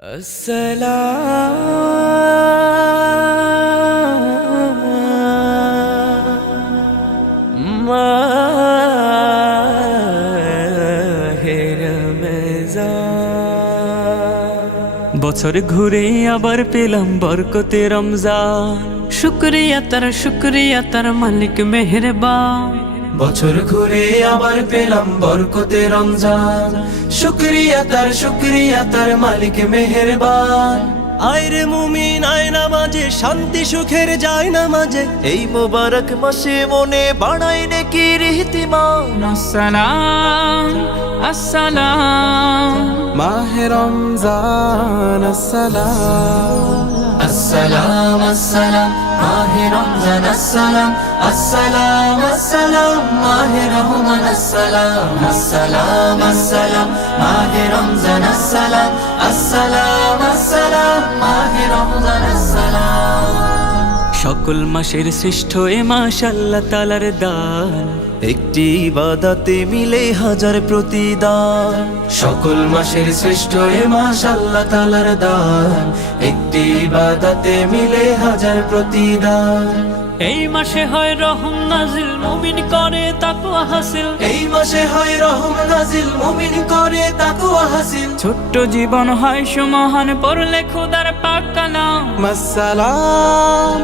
আসসালাম মাহে রমজান, বছর ঘুরে আবার পেলাম বরকতে রমজান। শুকরিয়া তার মালিক মেহেরবান। বছর ঘুরে আবার পেলাম বরকতে রমজান, শুকরিয়া তার মালিক মেহেরবান। আয়রে মুমিন আয় নামাজে, শান্তি সুখের যায় নামাজে, এই মোবারক মাসে মনে বাড়াই নেকির ইহতিমাম। আসসালাম আসসালাম মাহে রমজান আসসালাম, আসসালাম আসসালাম মাহে রমজান আসসালাম, আসসালাম আসসালাম মাহে রহমান আসসালাম, আসসালাম আসসালাম মাহে রমজান আসসালাম, আসসালাম আসসালাম মাহে রমজান আসসালাম। সকল মাসের শ্রেষ্ঠ এ মাস আল্লাহ তাআলার দান, একটি ইবাদতে মিলে হাজার প্রতিদান। সকল মাসের শ্রেষ্ঠ এ মাস আল্লাহ তাআলার দান, একটি ইবাদতে মিলে হাজার প্রতিদান। এই মাসে হয় রহম নাজিল, মুমিন করে তাকওয়া হাসিল। এই মাসে হয় রহম নাজিল, মুমিন করে তাকওয়া হাসিল। ছোট্ট জীবন হয় সুমহান, পড়লে খোদার পাক কালাম। আসসালাম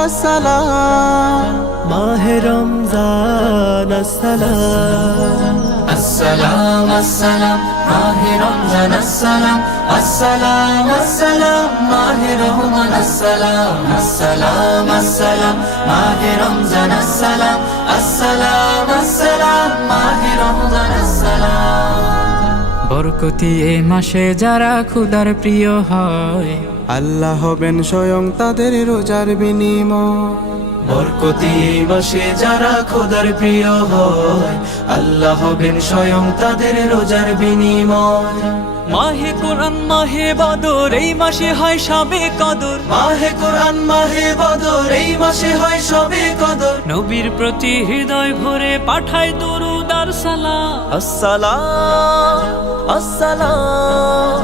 আসসালাম মাহে রমজান আসসালাম, আসসালাম আসসালাম মাহে রমজান আসসালাম, আসসালাম আসসালাম মাহে রহমান আসসালাম, আসসালাম আসসালাম মাহে রমজান আসসালাম, আসসালাম আসসালাম মাহে রমজান আসসালাম। বরকতি এই মাসে যারা খোদার প্রিয় হয়, আল্লাহ হবেন স্বয়ং তাদের রোজার বিনিময়। বরকতি এই মাসে যারা খোদার প্রিয় হয়, আল্লাহ হবেন স্বয়ং তাদের রোজার বিনিময়। মাহে কোরআন মাহে বদর এই মাসে হয় সবে কদর। মাহে কোরআন মাহে বদর এই মাসে হয় সবে কদর। নবীর প্রতি হৃদয় ভরে পাঠায় দুরূদ আর সালাম। আসসালাম আসসালাম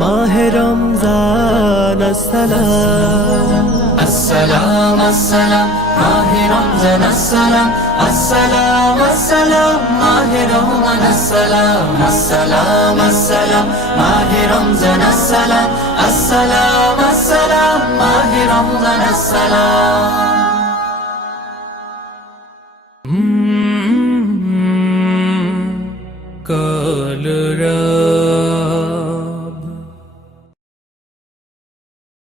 মাহে রমজান আসসালাম, আসসালাম আসসালাম মাহে রমজান আসসালাম, আসসালাম আসসালাম মাহে রহমান আসসালাম, আসসালাম আসসালাম মাহে রমজান আসসালাম, আসসালাম আসসালাম মাহে রমজান আসসালাম। কলরা